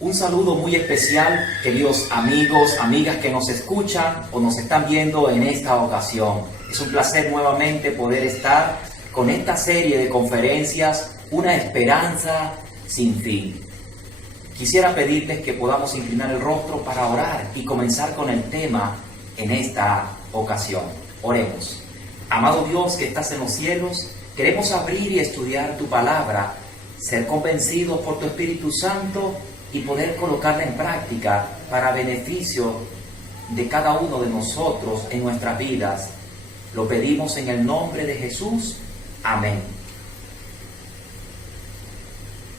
Un saludo muy especial, queridos amigos, amigas que nos escuchan o nos están viendo en esta ocasión. Es un placer nuevamente poder estar con esta serie de conferencias, Una esperanza sin fin. Quisiera pedirles que podamos inclinar el rostro para orar y comenzar con el tema en esta ocasión. Oremos. Amado Dios que estás en los cielos, queremos abrir y estudiar tu palabra, ser convencidos por tu Espíritu Santo y poder colocarla en práctica para beneficio de cada uno de nosotros en nuestras vidas. Lo pedimos en el nombre de Jesús. Amén.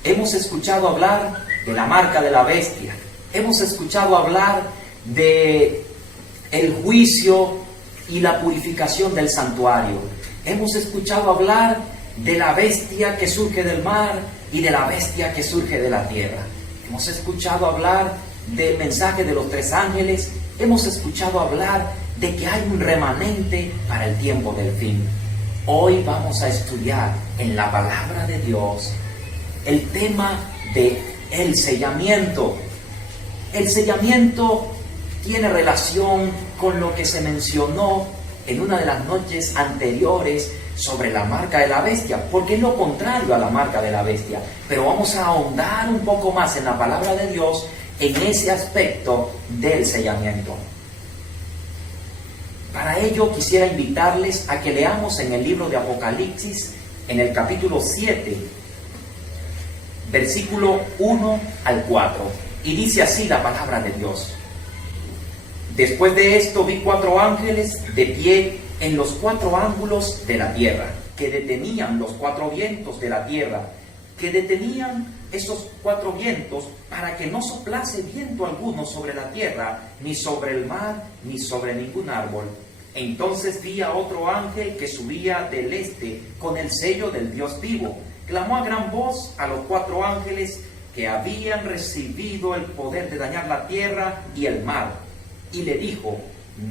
Hemos escuchado hablar de la marca de la bestia. Hemos escuchado hablar de el juicio y la purificación del santuario. Hemos escuchado hablar de la bestia que surge del mar y de la bestia que surge de la tierra. Hemos escuchado hablar del mensaje de los 3 ángeles. Hemos escuchado hablar de que hay un remanente para el tiempo del fin. Hoy vamos a estudiar en la palabra de Dios el tema de el sellamiento. El sellamiento tiene relación con lo que se mencionó en una de las noches anteriores sobre la marca de la bestia, porque es lo contrario a la marca de la bestia. Pero vamos a ahondar un poco más en la palabra de Dios en ese aspecto del sellamiento. Para ello quisiera invitarles a que leamos en el libro de Apocalipsis, en el capítulo 7, versículo 1 al 4. Y dice así la palabra de Dios. Después de esto vi 4 ángeles de pie en los 4 ángulos de la tierra, que detenían los 4 vientos de la tierra, que detenían esos 4 vientos para que no soplase viento alguno sobre la tierra, ni sobre el mar, ni sobre ningún árbol. Entonces vi a otro ángel que subía del este con el sello del Dios vivo. Clamó a gran voz a los 4 ángeles que habían recibido el poder de dañar la tierra y el mar, y le dijo: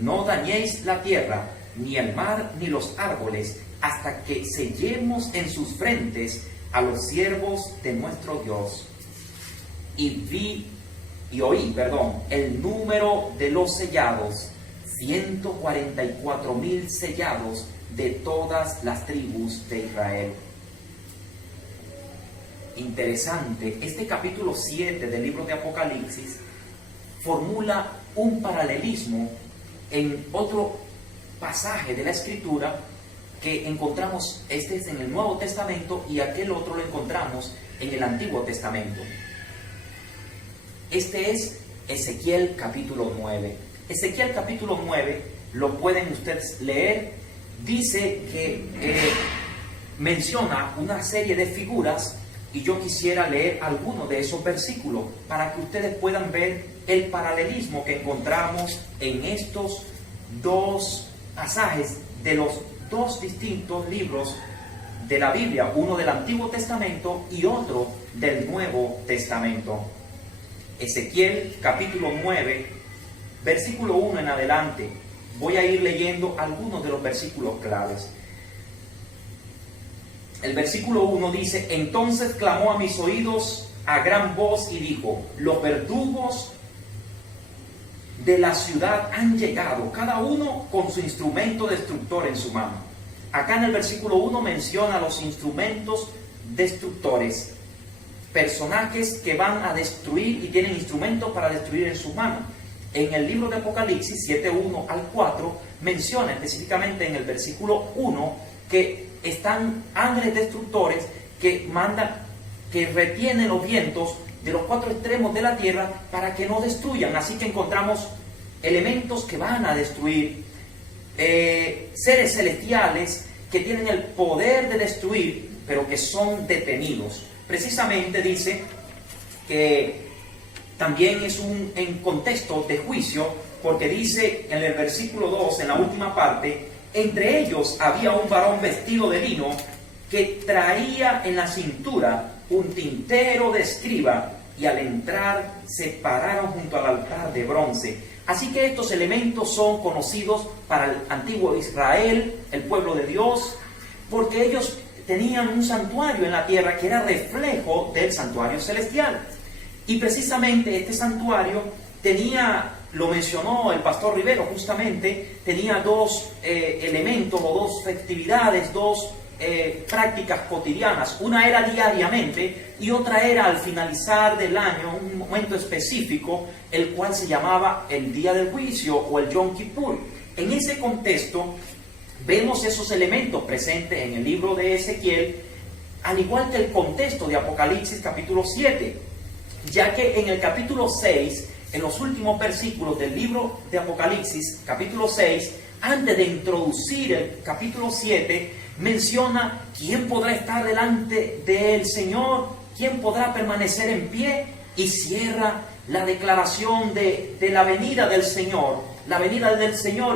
no dañéis la tierra, ni el mar, ni los árboles, hasta que sellemos en sus frentes a los siervos de nuestro Dios. Y oí el número de los sellados, 144,000 sellados de todas las tribus de Israel. Interesante, este capítulo 7 del libro de Apocalipsis formula un paralelismo en otro pasaje de la Escritura que encontramos. Este es en el Nuevo Testamento y aquel otro lo encontramos en el Antiguo Testamento. Este es Ezequiel capítulo 9. Ezequiel capítulo 9 lo pueden ustedes leer. Dice que menciona una serie de figuras, y yo quisiera leer algunos de esos versículos para que ustedes puedan ver el paralelismo que encontramos en estos 2 pasajes de los 2 distintos libros de la Biblia, uno del Antiguo Testamento y otro del Nuevo Testamento. Ezequiel capítulo 9, versículo 1 en adelante. Voy a ir leyendo algunos de los versículos claves. El versículo 1 dice: entonces clamó a mis oídos a gran voz y dijo: los verdugos de la ciudad han llegado, cada uno con su instrumento destructor en su mano. Acá en el versículo 1 menciona los instrumentos destructores, personajes que van a destruir y tienen instrumentos para destruir en sus manos. En el libro de Apocalipsis 7:1 al 4 menciona específicamente en el versículo 1 que están ángeles destructores que retienen los vientos de los 4 extremos de la tierra para que no destruyan. Así que encontramos elementos que van a destruir, seres celestiales que tienen el poder de destruir, pero que son detenidos. Precisamente dice que también es en contexto de juicio, porque dice en el versículo 2, en la última parte: entre ellos había un varón vestido de lino que traía en la cintura un tintero de escriba, y al entrar se pararon junto al altar de bronce. Así que estos elementos son conocidos para el antiguo Israel, el pueblo de Dios, porque ellos tenían un santuario en la tierra que era reflejo del santuario celestial. Y precisamente este santuario tenía, lo mencionó el pastor Rivero justamente, tenía dos elementos o dos festividades, dos prácticas cotidianas. Una era diariamente y otra era al finalizar del año, un momento específico, el cual se llamaba el Día del Juicio o el Yom Kippur. En ese contexto vemos esos elementos presentes en el libro de Ezequiel, al igual que el contexto de Apocalipsis capítulo 7, ya que en el capítulo 6, en los últimos versículos del libro de Apocalipsis capítulo 6, antes de introducir el capítulo 7, menciona quién podrá estar delante del Señor, quién podrá permanecer en pie, y cierra la declaración de la venida del Señor,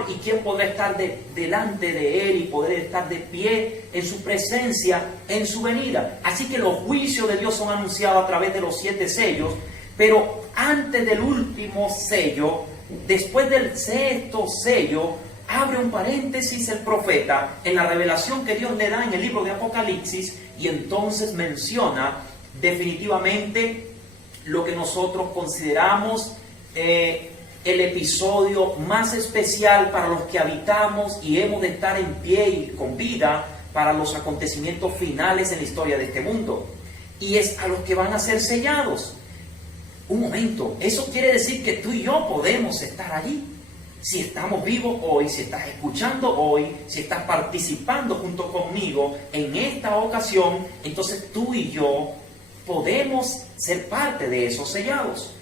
y quién podrá estar delante de Él y poder estar de pie en su presencia, en su venida. Así que los juicios de Dios son anunciados a través de los 7 sellos, pero antes del último sello, después del 6º sello, abre un paréntesis el profeta en la revelación que Dios le da en el libro de Apocalipsis, y entonces menciona definitivamente lo que nosotros consideramos el episodio más especial para los que habitamos y hemos de estar en pie y con vida para los acontecimientos finales en la historia de este mundo. Y es a los que van a ser sellados. Un momento, eso quiere decir que tú y yo podemos estar allí. Si estamos vivos hoy, si estás escuchando hoy, si estás participando junto conmigo en esta ocasión, entonces tú y yo podemos ser parte de esos sellados.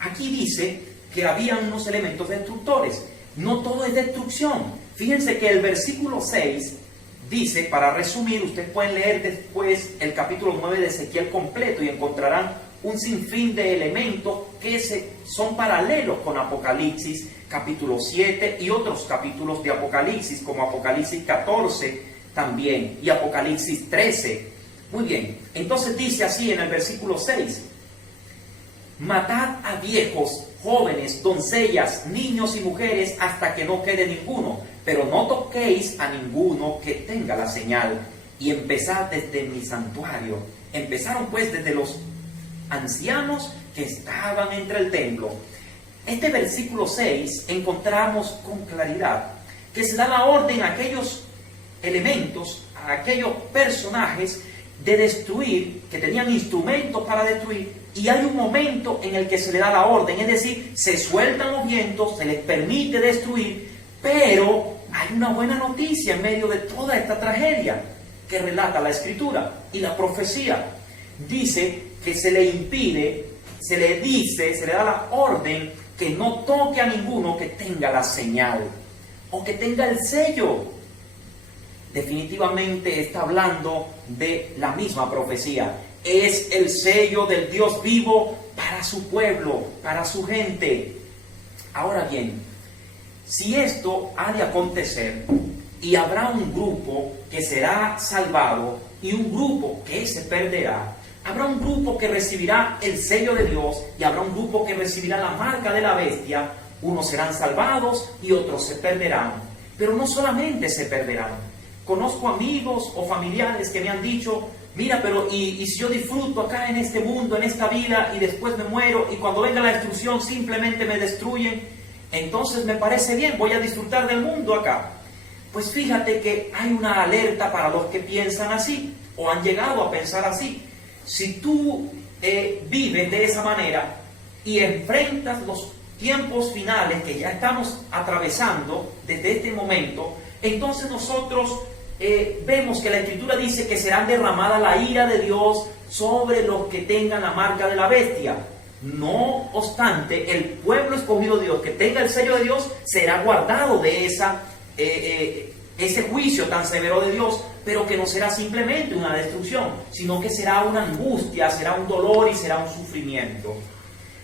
Aquí dice que habían unos elementos destructores. No todo es destrucción. Fíjense que el versículo 6 dice, para resumir, ustedes pueden leer después el capítulo 9 de Ezequiel completo y encontrarán un sinfín de elementos que son paralelos con Apocalipsis capítulo 7 y otros capítulos de Apocalipsis, como Apocalipsis 14 también y Apocalipsis 13. Muy bien, entonces dice así en el versículo 6: matad a viejos, jóvenes, doncellas, niños y mujeres hasta que no quede ninguno, pero no toquéis a ninguno que tenga la señal, y empezad desde mi santuario. Empezaron pues desde los ancianos que estaban entre el templo. Este versículo 6 encontramos con claridad que se da la orden a aquellos elementos, a aquellos personajes de destruir, que tenían instrumentos para destruir, y hay un momento en el que se le da la orden, es decir, se sueltan los vientos, se les permite destruir, pero hay una buena noticia en medio de toda esta tragedia que relata la Escritura y la profecía. Dice que se le impide, se le da la orden que no toque a ninguno que tenga la señal o que tenga el sello. Definitivamente está hablando de la misma profecía. Es el sello del Dios vivo para su pueblo, para su gente. Ahora bien, si esto ha de acontecer y habrá un grupo que será salvado y un grupo que se perderá, habrá un grupo que recibirá el sello de Dios y habrá un grupo que recibirá la marca de la bestia. Unos serán salvados y otros se perderán. Pero no solamente se perderán. Conozco amigos o familiares que me han dicho: mira, pero y si yo disfruto acá en este mundo, en esta vida, y después me muero, y cuando venga la destrucción simplemente me destruyen, entonces me parece bien, voy a disfrutar del mundo acá. Pues fíjate que hay una alerta para los que piensan así, o han llegado a pensar así. Si tú vives de esa manera y enfrentas los tiempos finales que ya estamos atravesando desde este momento, entonces nosotros vemos que la Escritura dice que serán derramada la ira de Dios sobre los que tengan la marca de la bestia. No obstante, el pueblo escogido de Dios que tenga el sello de Dios será guardado de ese juicio tan severo de Dios, pero que no será simplemente una destrucción, sino que será una angustia, será un dolor y será un sufrimiento.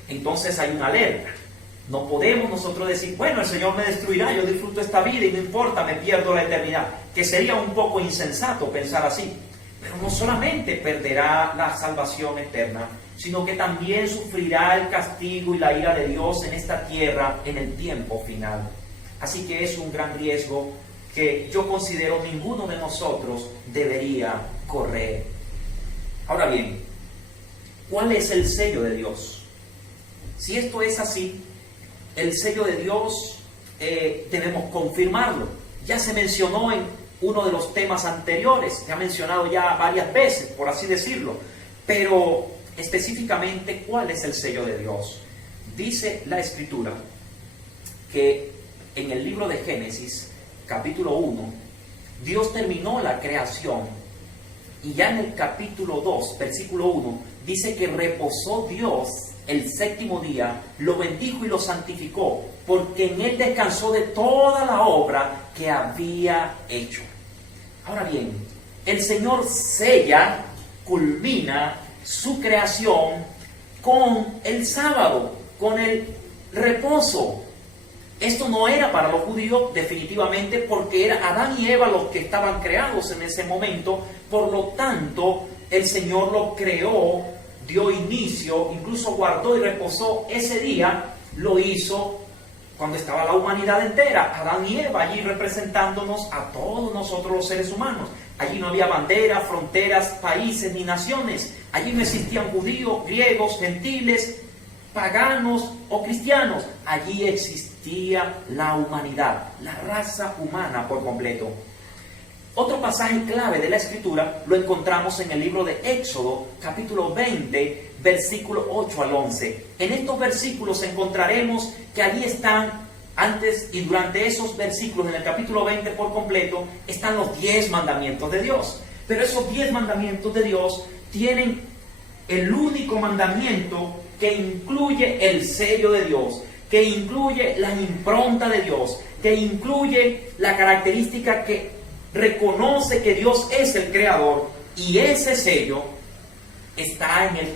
Entonces hay una alerta. No podemos nosotros decir: bueno, el Señor me destruirá, yo disfruto esta vida y no importa, me pierdo la eternidad. Que sería un poco insensato pensar así. Pero no solamente perderá la salvación eterna, sino que también sufrirá el castigo y la ira de Dios en esta tierra en el tiempo final. Así que es un gran riesgo que yo considero ninguno de nosotros debería correr. Ahora bien, ¿cuál es el sello de Dios? Si esto es así, el sello de Dios debemos confirmarlo. Ya se mencionó en uno de los temas anteriores, se ha mencionado ya varias veces, por así decirlo, pero específicamente, ¿cuál es el sello de Dios? Dice la Escritura que en el libro de Génesis, capítulo 1, Dios terminó la creación y ya en el capítulo 2, versículo 1, dice que reposó Dios el séptimo día, lo bendijo y lo santificó, porque en él descansó de toda la obra que había hecho. Ahora bien, el Señor sella, culmina su creación con el sábado, con el reposo. Esto no era para los judíos definitivamente, porque era Adán y Eva los que estaban creados en ese momento. Por lo tanto, el Señor los creó, dio inicio, incluso guardó y reposó ese día. Lo hizo cuando estaba la humanidad entera, Adán y Eva, allí representándonos a todos nosotros los seres humanos. Allí no había banderas, fronteras, países ni naciones. Allí no existían judíos, griegos, gentiles, paganos o cristianos. Allí existía la humanidad, la raza humana por completo. Otro pasaje clave de la Escritura lo encontramos en el libro de Éxodo, capítulo 20, versículo 8 al 11. En estos versículos encontraremos que allí están, antes y durante esos versículos, en el capítulo 20 por completo, están los 10 mandamientos de Dios. Pero esos 10 mandamientos de Dios tienen el único mandamiento que incluye el sello de Dios, que incluye la impronta de Dios, que incluye la característica que reconoce que Dios es el creador, y ese sello está en el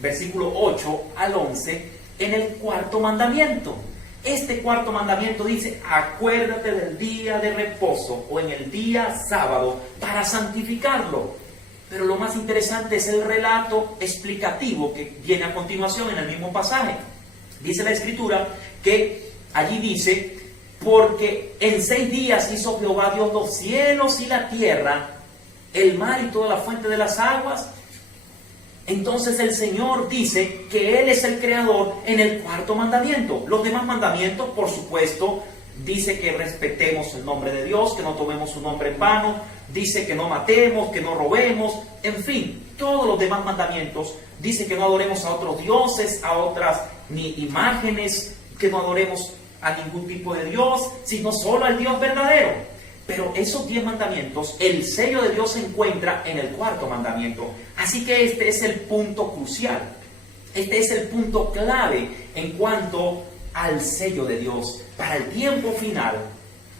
versículo 8 al 11, en el cuarto mandamiento. Este cuarto mandamiento dice: acuérdate del día de reposo o en el día sábado para santificarlo. Pero lo más interesante es el relato explicativo que viene a continuación en el mismo pasaje. Dice la Escritura que allí dice: porque en 6 días hizo Jehová Dios los cielos y la tierra, el mar y toda la fuente de las aguas. Entonces el Señor dice que Él es el creador en el cuarto mandamiento. Los demás mandamientos, por supuesto, dice que respetemos el nombre de Dios, que no tomemos su nombre en vano, dice que no matemos, que no robemos, en fin, todos los demás mandamientos. Dice que no adoremos a otros dioses, a otras ni imágenes, que no adoremos a ningún tipo de Dios, sino solo al Dios verdadero. Pero esos 10 mandamientos, el sello de Dios se encuentra en el cuarto mandamiento. Así que este es el punto crucial. Este es el punto clave en cuanto al sello de Dios. Para el tiempo final,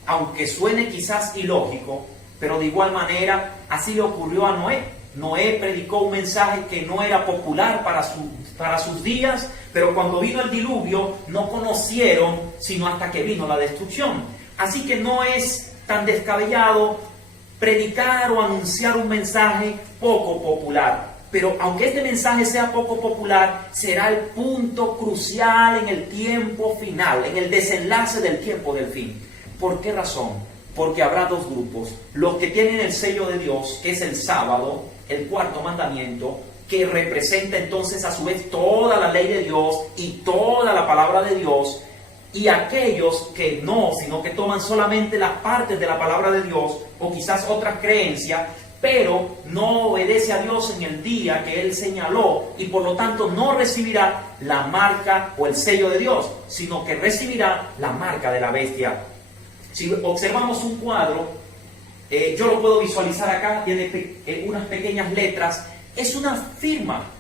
aunque suene quizás ilógico, pero de igual manera así le ocurrió a Noé. Noé predicó un mensaje que no era popular para sus días, pero cuando vino el diluvio no conocieron sino hasta que vino la destrucción. Así que no es tan descabellado predicar o anunciar un mensaje poco popular. Pero aunque este mensaje sea poco popular, será el punto crucial en el tiempo final, en el desenlace del tiempo del fin. ¿Por qué razón? Porque habrá 2 grupos. Los que tienen el sello de Dios, que es el sábado, el cuarto mandamiento, que representa entonces a su vez toda la ley de Dios y toda la palabra de Dios, y aquellos que no, sino que toman solamente las partes de la palabra de Dios, o quizás otras creencias, pero no obedece a Dios en el día que Él señaló, y por lo tanto no recibirá la marca o el sello de Dios, sino que recibirá la marca de la bestia. Si observamos un cuadro, yo lo puedo visualizar acá, tiene unas pequeñas letras, es una firma.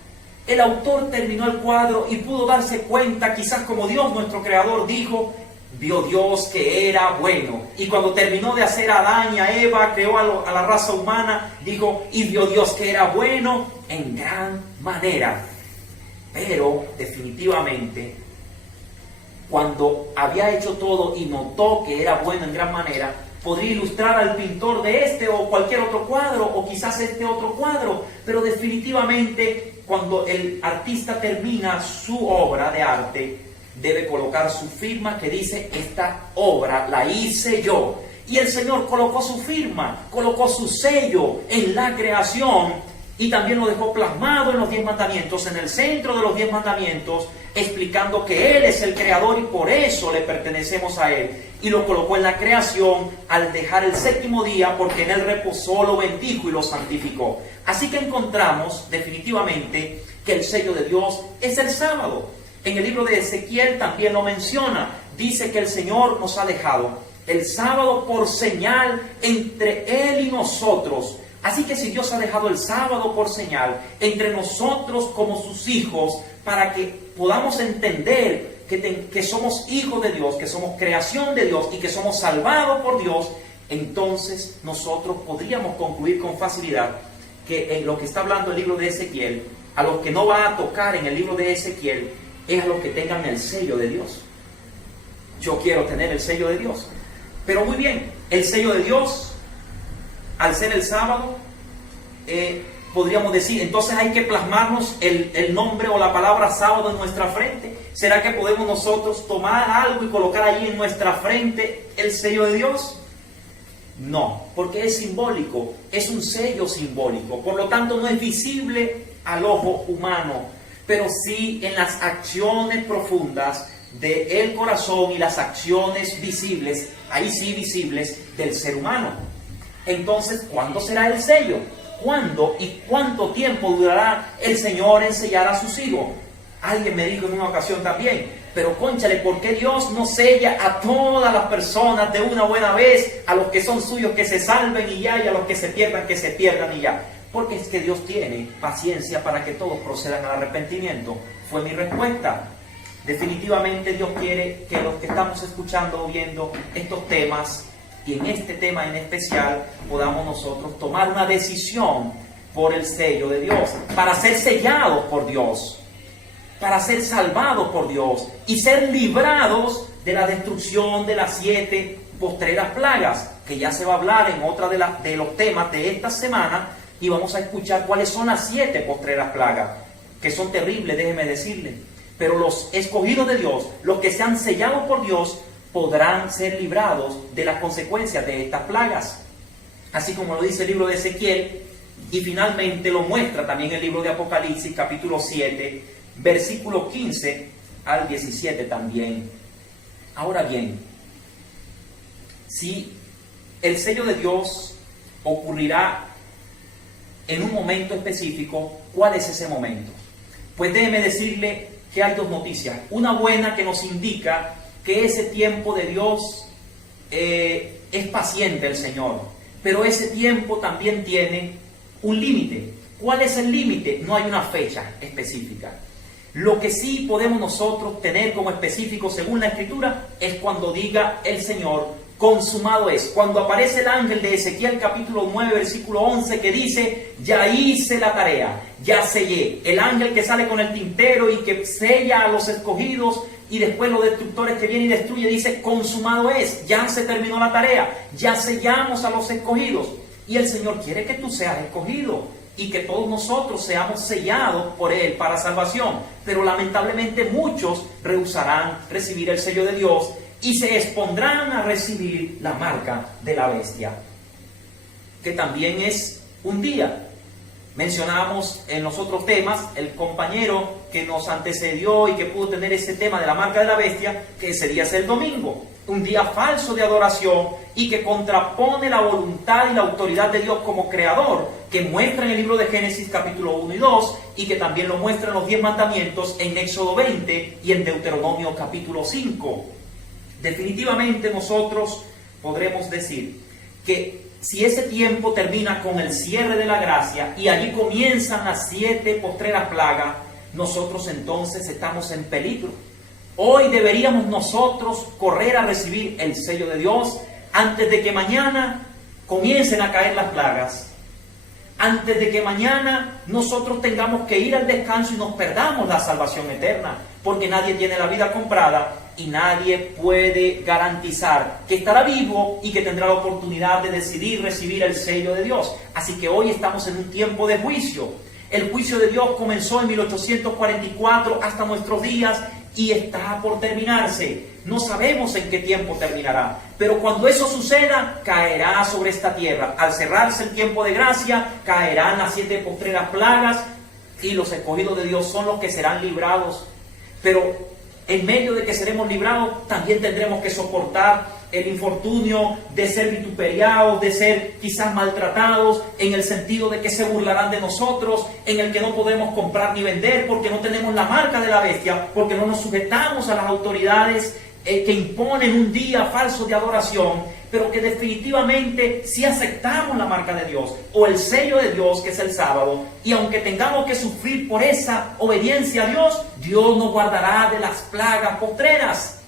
El autor terminó el cuadro y pudo darse cuenta, quizás como Dios, nuestro creador, dijo: vio Dios que era bueno. Y cuando terminó de hacer a Adán y a Eva, creó a la raza humana, dijo: y vio Dios que era bueno en gran manera. Pero definitivamente, cuando había hecho todo y notó que era bueno en gran manera, podría ilustrar al pintor de este o cualquier otro cuadro, o quizás este otro cuadro, pero definitivamente cuando el artista termina su obra de arte, debe colocar su firma que dice: esta obra la hice yo. Y el Señor colocó su firma, colocó su sello en la creación, Y también lo dejó plasmado en los 10 mandamientos, en el centro de los 10 mandamientos, explicando que Él es el creador y por eso le pertenecemos a Él. Y lo colocó en la creación al dejar el séptimo día, porque en Él reposó, lo bendijo y lo santificó. Así que encontramos definitivamente que el sello de Dios es el sábado. En el libro de Ezequiel también lo menciona. Dice que el Señor nos ha dejado el sábado por señal entre Él y nosotros. Así que si Dios ha dejado el sábado por señal entre nosotros como sus hijos, para que podamos entender que somos hijos de Dios, que somos creación de Dios y que somos salvados por Dios, entonces nosotros podríamos concluir con facilidad que en lo que está hablando el libro de Ezequiel, a los que no va a tocar en el libro de Ezequiel, es a los que tengan el sello de Dios. Yo quiero tener el sello de Dios. Pero muy bien, el sello de Dios, al ser el sábado, podríamos decir, entonces hay que plasmarnos el nombre o la palabra sábado en nuestra frente. ¿Será que podemos nosotros tomar algo y colocar ahí en nuestra frente el sello de Dios? No, porque es simbólico, es un sello simbólico, por lo tanto no es visible al ojo humano, pero sí en las acciones profundas del corazón y las acciones visibles, ahí sí visibles, del ser humano. Entonces, ¿cuándo será el sello? ¿Cuándo y cuánto tiempo durará el Señor en sellar a sus hijos? Alguien me dijo en una ocasión también, pero cónchale, ¿por qué Dios no sella a todas las personas de una buena vez? A los que son suyos que se salven y ya, y a los que se pierdan y ya. Porque es que Dios tiene paciencia para que todos procedan al arrepentimiento. Fue mi respuesta. Definitivamente Dios quiere que los que estamos escuchando o viendo estos temas, y en este tema en especial, podamos nosotros tomar una decisión por el sello de Dios, para ser sellados por Dios, para ser salvados por Dios y ser librados de la destrucción de las 7 postreras plagas, que ya se va a hablar en otra de los temas de esta semana, y vamos a escuchar cuáles son las 7 postreras plagas, que son terribles, déjeme decirle. Pero los escogidos de Dios, los que sean sellados por Dios, podrán ser librados de las consecuencias de estas plagas. Así como lo dice el libro de Ezequiel, y finalmente lo muestra también el libro de Apocalipsis, capítulo 7, versículo 15 al 17 también. Ahora bien, si el sello de Dios ocurrirá en un momento específico, ¿cuál es ese momento? Pues déjeme decirle que hay 2 noticias. Una buena, que nos indica que ese tiempo de Dios es paciente el Señor, pero ese tiempo también tiene un límite. ¿Cuál es el límite? No hay una fecha específica. Lo que sí podemos nosotros tener como específico según la Escritura es cuando diga el Señor, consumado es. Cuando aparece el ángel de Ezequiel capítulo 9 versículo 11 que dice, ya hice la tarea, ya sellé. El ángel que sale con el tintero y que sella a los escogidos y después los destructores que vienen y destruye, dice, consumado es, ya se terminó la tarea, ya sellamos a los escogidos. Y el Señor quiere que tú seas escogido y que todos nosotros seamos sellados por Él para salvación. Pero lamentablemente muchos rehusarán recibir el sello de Dios y se expondrán a recibir la marca de la bestia, que también es un día. Mencionamos en los otros temas el compañero que nos antecedió y que pudo tener ese tema de la marca de la bestia, que ese día es el domingo, un día falso de adoración y que contrapone la voluntad y la autoridad de Dios como creador, que muestra en el libro de Génesis capítulo 1 y 2 y que también lo muestra en los 10 mandamientos en Éxodo 20 y en Deuteronomio capítulo 5. Definitivamente nosotros podremos decir que si ese tiempo termina con el cierre de la gracia y allí comienzan las 7 postreras plagas, nosotros entonces estamos en peligro. Hoy deberíamos nosotros correr a recibir el sello de Dios antes de que mañana comiencen a caer las plagas. Antes de que mañana nosotros tengamos que ir al descanso y nos perdamos la salvación eterna, porque nadie tiene la vida comprada y nadie puede garantizar que estará vivo y que tendrá la oportunidad de decidir recibir el sello de Dios. Así que hoy estamos en un tiempo de juicio. El juicio de Dios comenzó en 1844 hasta nuestros días y está por terminarse. No sabemos en qué tiempo terminará, pero cuando eso suceda, caerá sobre esta tierra. Al cerrarse el tiempo de gracia, caerán las 7 postreras plagas y los escogidos de Dios son los que serán librados. Pero en medio de que seremos librados, también tendremos que soportar el infortunio de ser vituperiados, de ser quizás maltratados, en el sentido de que se burlarán de nosotros, en el que no podemos comprar ni vender porque no tenemos la marca de la bestia, porque no nos sujetamos a las autoridades que imponen un día falso de adoración, pero que definitivamente si aceptamos la marca de Dios o el sello de Dios, que es el sábado, y aunque tengamos que sufrir por esa obediencia a Dios, Dios nos guardará de las plagas postreras.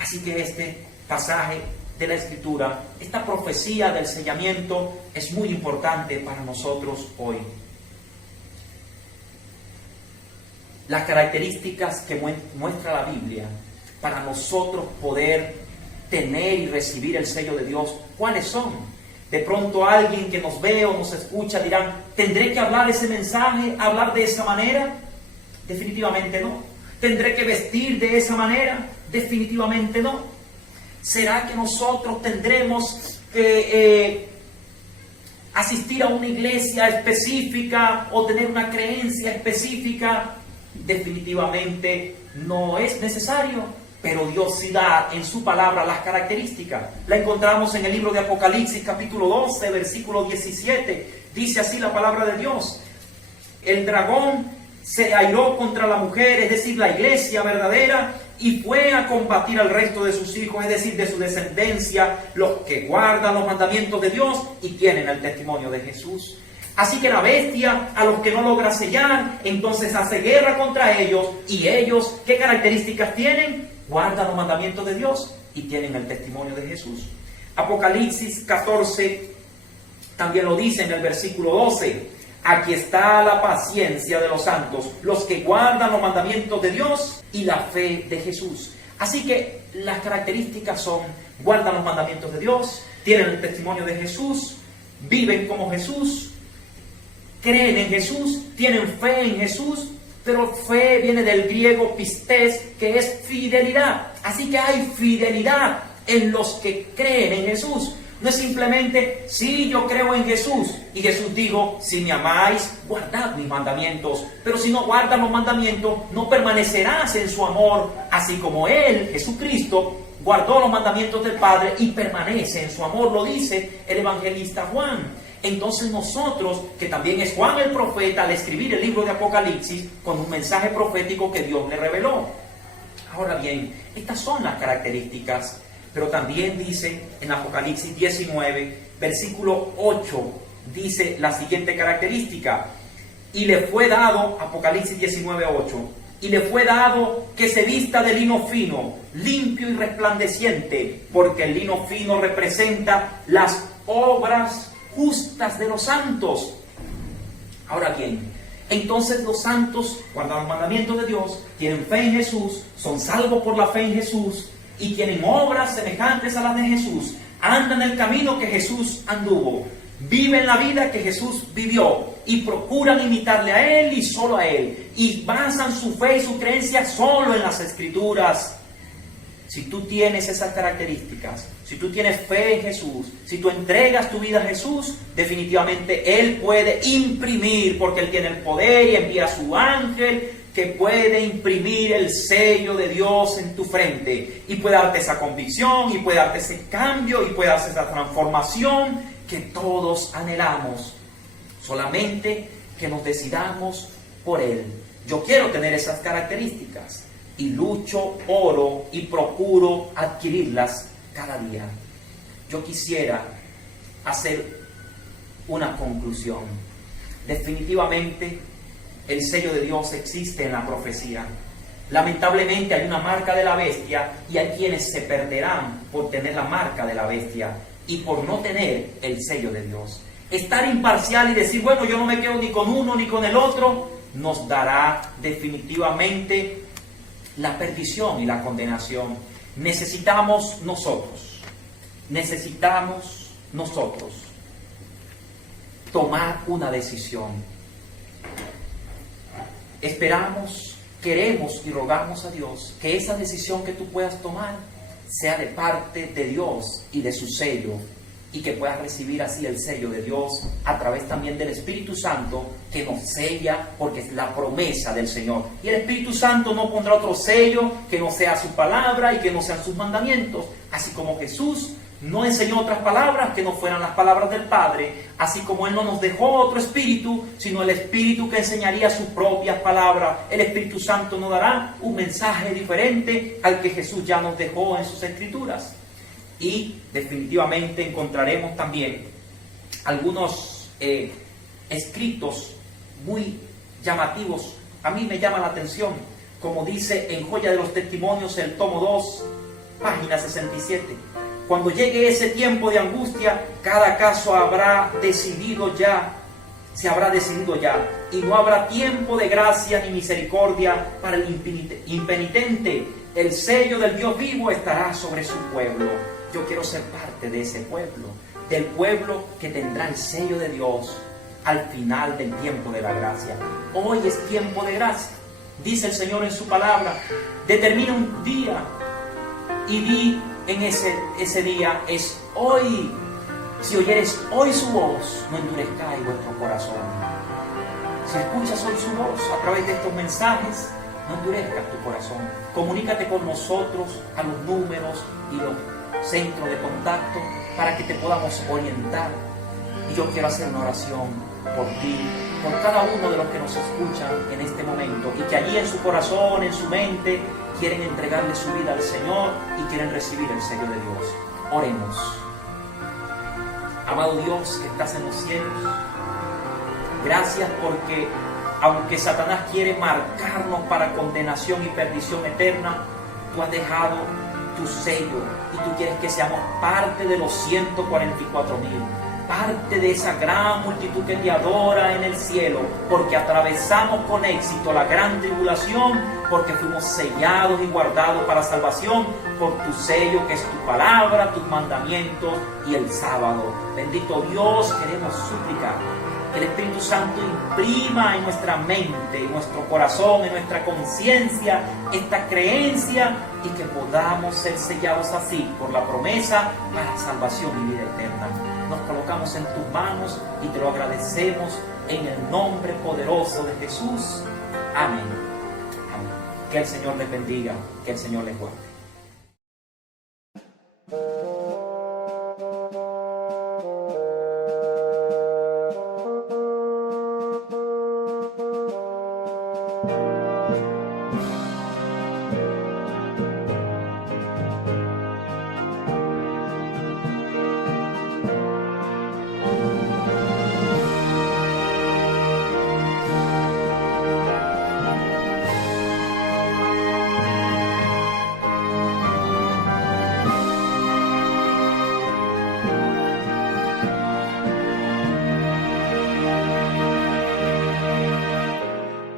Así que este pasaje de la Escritura, esta profecía del sellamiento, es muy importante para nosotros hoy. Las características que muestra la Biblia para nosotros poder tener y recibir el sello de Dios, ¿cuáles son? De pronto alguien que nos ve o nos escucha dirán, ¿tendré que hablar ese mensaje, hablar de esa manera? Definitivamente no. ¿Tendré que vestir de esa manera? Definitivamente no. ¿Será que nosotros tendremos que asistir a una iglesia específica o tener una creencia específica? Definitivamente no es necesario. Pero Dios sí da en su palabra las características. La encontramos en el libro de Apocalipsis, capítulo 12, versículo 17. Dice así la palabra de Dios: el dragón se airó contra la mujer, es decir, la iglesia verdadera, y fue a combatir al resto de sus hijos, es decir, de su descendencia, los que guardan los mandamientos de Dios y tienen el testimonio de Jesús. Así que la bestia, a los que no logra sellar, entonces hace guerra contra ellos. ¿Y ellos qué características tienen? Guardan los mandamientos de Dios y tienen el testimonio de Jesús. Apocalipsis 14 también lo dice en el versículo 12. Aquí está la paciencia de los santos, los que guardan los mandamientos de Dios y la fe de Jesús. Así que las características son: guardan los mandamientos de Dios, tienen el testimonio de Jesús, viven como Jesús, creen en Jesús, tienen fe en Jesús. Pero fe viene del griego pistes, que es fidelidad. Así que hay fidelidad en los que creen en Jesús. No es simplemente, sí, yo creo en Jesús. Y Jesús dijo, si me amáis, guardad mis mandamientos. Pero si no guardas los mandamientos, no permanecerás en su amor. Así como Él, Jesucristo, guardó los mandamientos del Padre y permanece en su amor. Lo dice el evangelista Juan. Entonces nosotros, que también es Juan el profeta, al escribir el libro de Apocalipsis, con un mensaje profético que Dios le reveló. Ahora bien, estas son las características, pero también dice en Apocalipsis 19, versículo 8, dice la siguiente característica: y le fue dado, Apocalipsis 19, 8, y le fue dado que se vista de lino fino, limpio y resplandeciente, porque el lino fino representa las obras justas de los santos. Ahora bien, entonces los santos guardan los mandamientos de Dios, tienen fe en Jesús, son salvos por la fe en Jesús y tienen obras semejantes a las de Jesús, andan el camino que Jesús anduvo, viven la vida que Jesús vivió y procuran imitarle a Él y solo a Él, y basan su fe y su creencia solo en las Escrituras. Si tú tienes esas características, si tú tienes fe en Jesús, si tú entregas tu vida a Jesús, definitivamente Él puede imprimir, porque Él tiene el poder y envía a su ángel que puede imprimir el sello de Dios en tu frente y puede darte esa convicción y puede darte ese cambio y puede darte esa transformación que todos anhelamos. Solamente que nos decidamos por Él. Yo quiero tener esas características y lucho, oro y procuro adquirirlas cada día. Yo quisiera hacer una conclusión. Definitivamente el sello de Dios existe en la profecía. Lamentablemente hay una marca de la bestia y hay quienes se perderán por tener la marca de la bestia y por no tener el sello de Dios. Estar imparcial y decir, bueno, yo no me quedo ni con uno ni con el otro, nos dará definitivamente la perdición y la condenación. Necesitamos nosotros tomar una decisión. Esperamos, queremos y rogamos a Dios que esa decisión que tú puedas tomar sea de parte de Dios y de su sello, y que puedas recibir así el sello de Dios a través también del Espíritu Santo, que nos sella, porque es la promesa del Señor. Y el Espíritu Santo no pondrá otro sello que no sea su palabra y que no sean sus mandamientos, así como Jesús no enseñó otras palabras que no fueran las palabras del Padre, así como Él no nos dejó otro espíritu, sino el Espíritu que enseñaría sus propias palabras. El Espíritu Santo nos dará un mensaje diferente al que Jesús ya nos dejó en sus Escrituras. Y definitivamente encontraremos también algunos escritos muy llamativos. A mí me llama la atención, como dice en Joya de los Testimonios, el tomo 2, página 67. Cuando llegue ese tiempo de angustia, cada caso se habrá decidido ya, y no habrá tiempo de gracia ni misericordia para el impenitente. El sello del Dios vivo estará sobre su pueblo. Yo quiero ser parte de ese pueblo, del pueblo que tendrá el sello de Dios al final del tiempo de la gracia. Hoy es tiempo de gracia. Dice el Señor en su palabra: determina un día y di en ese día, es hoy. Si oyeres hoy su voz, no endurezcáis vuestro corazón. Si escuchas hoy su voz a través de estos mensajes, no endurezcas tu corazón. Comunícate con nosotros a los números y los centros de contacto para que te podamos orientar. Y yo quiero hacer una oración por ti, por cada uno de los que nos escuchan en este momento y que allí en su corazón, en su mente, quieren entregarle su vida al Señor y quieren recibir el sello de Dios. Oremos. Amado Dios que estás en los cielos, gracias porque aunque Satanás quiere marcarnos para condenación y perdición eterna, tú has dejado tu sello y tú quieres que seamos parte de los 144,000, parte de esa gran multitud que te adora en el cielo, porque atravesamos con éxito la gran tribulación, porque fuimos sellados y guardados para salvación por tu sello, que es tu palabra, tus mandamientos y el sábado. Bendito Dios, queremos suplicar que el Espíritu Santo imprima en nuestra mente, en nuestro corazón, en nuestra conciencia esta creencia, y que podamos ser sellados así por la promesa para salvación y vida eterna. Nos colocamos en tus manos y te lo agradecemos en el nombre poderoso de Jesús. Amén. Amén. Que el Señor les bendiga, que el Señor les guarde.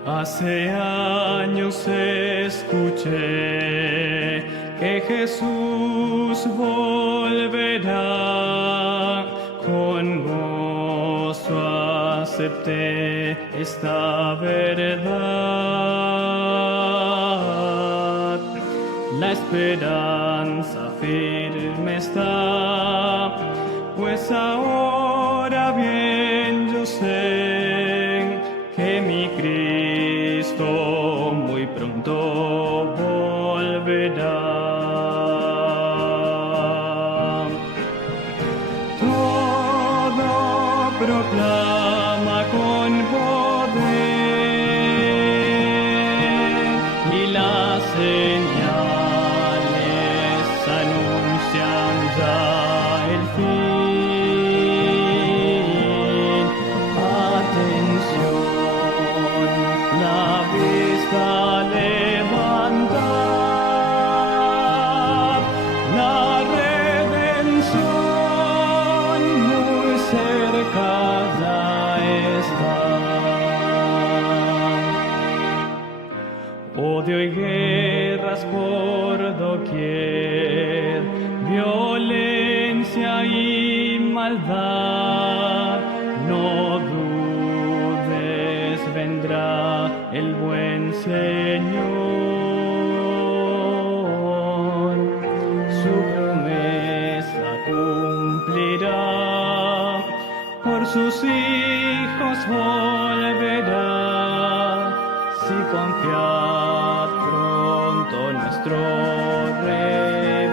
Hace años escuché que Jesús volverá, con gozo acepté esta verdad. La esperanza firme está, pues ahora bien yo sé que mi Cristo muy pronto volverá. Todo proclama con poder y las señales anuncian ya el fin. Atención, la vista levantad, la redención muy cerca ya está. Odio y guerras por doquier, violencia y maldad, no dudes, vendrá el buen Señor. Su nuestro Rey